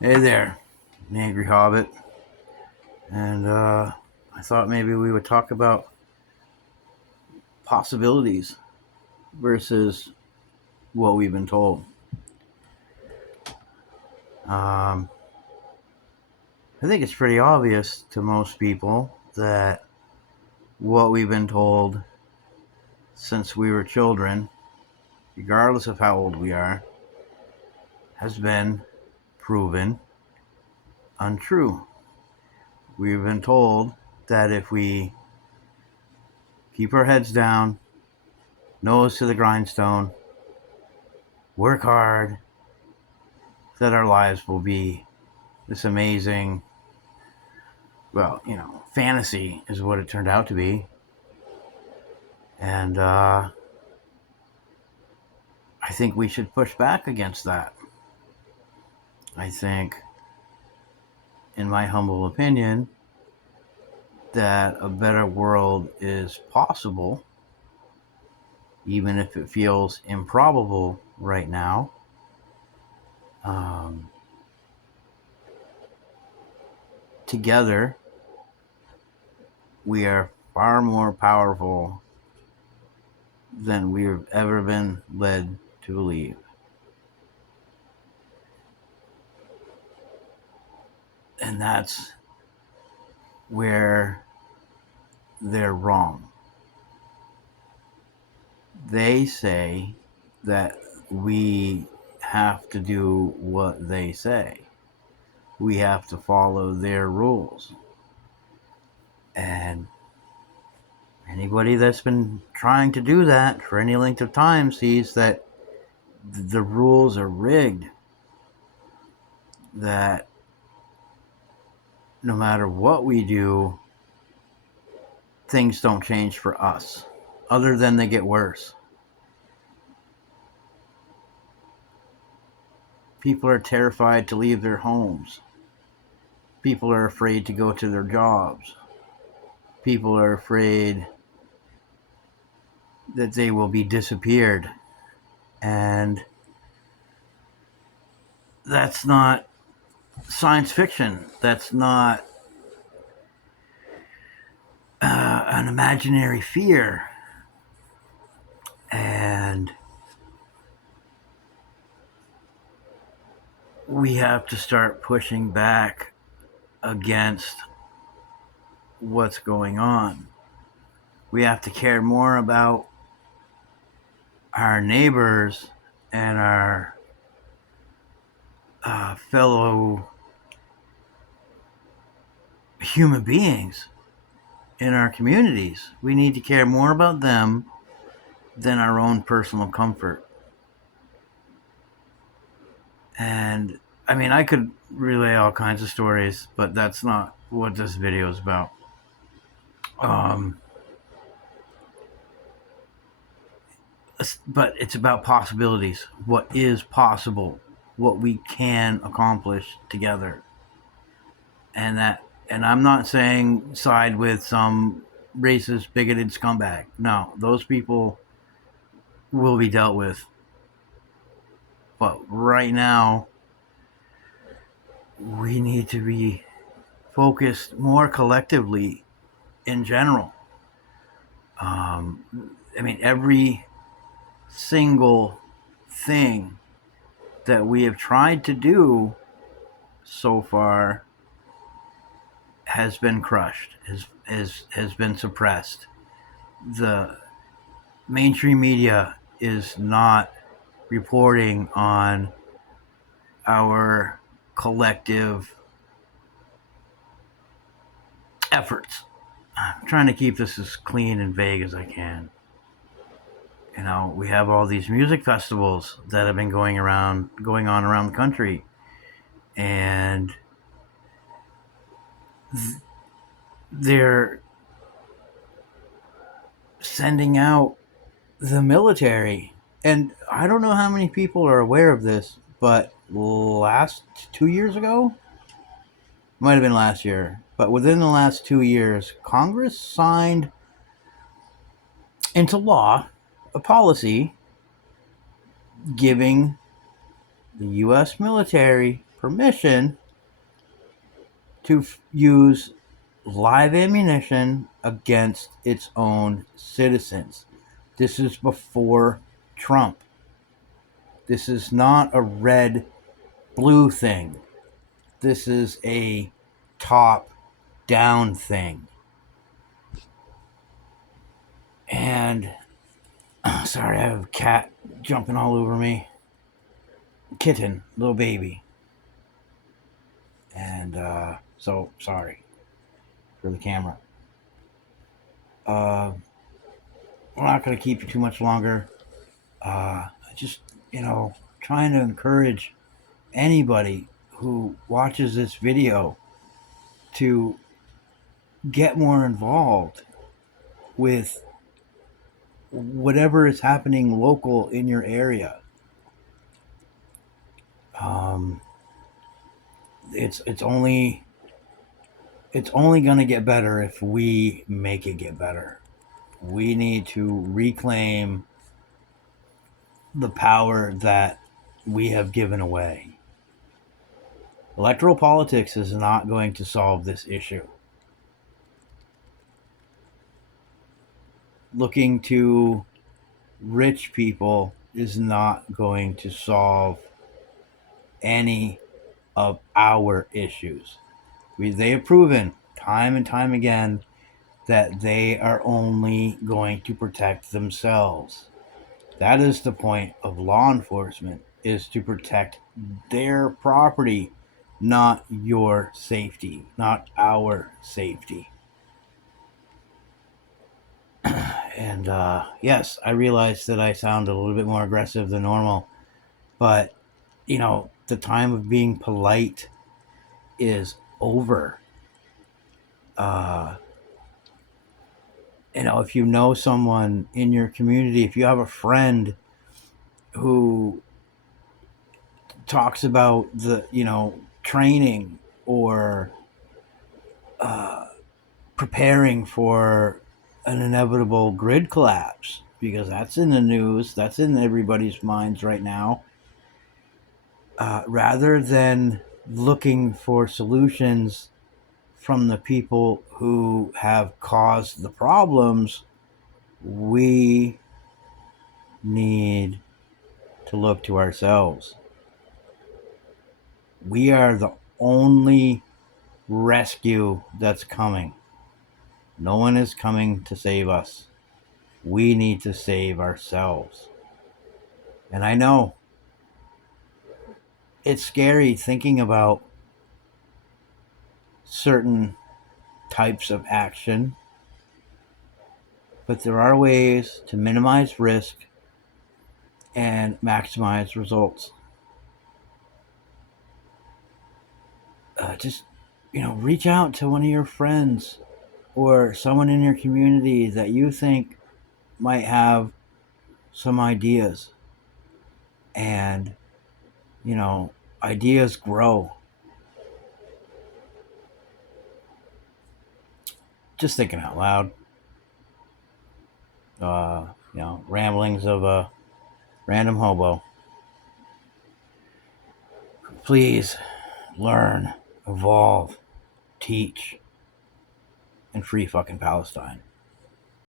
Hey there, Angry Hobbit. And I thought maybe we would talk about possibilities versus what we've been told. Um, I think it's pretty obvious to most people that what we've been told since we were children, regardless of how old we are, has been proven untrue. We've been told that if we keep our heads down, nose to the grindstone, work hard, that our lives will be this amazing, fantasy is what it turned out to be. And I think we should push back against that. I think, in my humble opinion, that a better world is possible, even if it feels improbable right now. Um, Together, we are far more powerful than we've ever been led to believe. And that's where they're wrong. They say that we have to do what they say. We have to follow their rules. And anybody that's been trying to do that for any length of time sees that the rules are rigged. That no matter what we do, things don't change for us, other than they get worse. People are terrified to leave their homes. People are afraid to go to their jobs. People are afraid that they will be disappeared. And that's not science fiction. That's not an imaginary fear. And we have to start pushing back against what's going on. We have to care more about our neighbors and our fellow human beings in our communities. We need to care more about them than our own personal comfort. And I mean, I could relay all kinds of stories, but that's not what this video is about. Um, but it's about possibilities. What is possible? What we can accomplish together. And I'm not saying side with some racist, bigoted scumbag. No, those people will be dealt with. But right now, we need to be focused more collectively in general. I mean, every single thing that we have tried to do so far has been crushed, has been suppressed. The mainstream media is not reporting on our collective efforts. I'm trying to keep this as clean and vague as I can. You know, we have all these music festivals that have been going on around the country, and they're sending out the military. And I don't know how many people are aware of this, but last 2 years ago, might have been last year, but within the last 2 years, Congress signed into law a policy giving the U.S. military permission to use live ammunition against its own citizens. This is before Trump. This is not a red blue thing. This is a top down thing. And sorry, I have a cat jumping all over me. Kitten, little baby. And so sorry for the camera. We're not going to keep you too much longer. Just, trying to encourage anybody who watches this video to get more involved with whatever is happening local in your area. It's only going to get better if we make it get better. We need to reclaim the power that we have given away. Electoral politics is not going to solve this issue. Looking to rich people is not going to solve any of our issues. They have proven time and time again that they are only going to protect themselves. That is the point of law enforcement, is to protect their property, not your safety, not our safety. And yes, I realize that I sound a little bit more aggressive than normal, but the time of being polite is over. If you know someone in your community, if you have a friend who talks about the training or preparing for an inevitable grid collapse, because that's in the news, that's in everybody's minds right now, rather than looking for solutions from the people who have caused the problems, we need to look to ourselves. We are the only rescue that's coming. No one is coming to save us. We need to save ourselves. And I know it's scary thinking about certain types of action, but there are ways to minimize risk and maximize results. Just reach out to one of your friends or someone in your community that you think might have some ideas. And ideas grow. Just thinking out loud. Ramblings of a random hobo. Please learn, evolve, teach, and free fucking Palestine.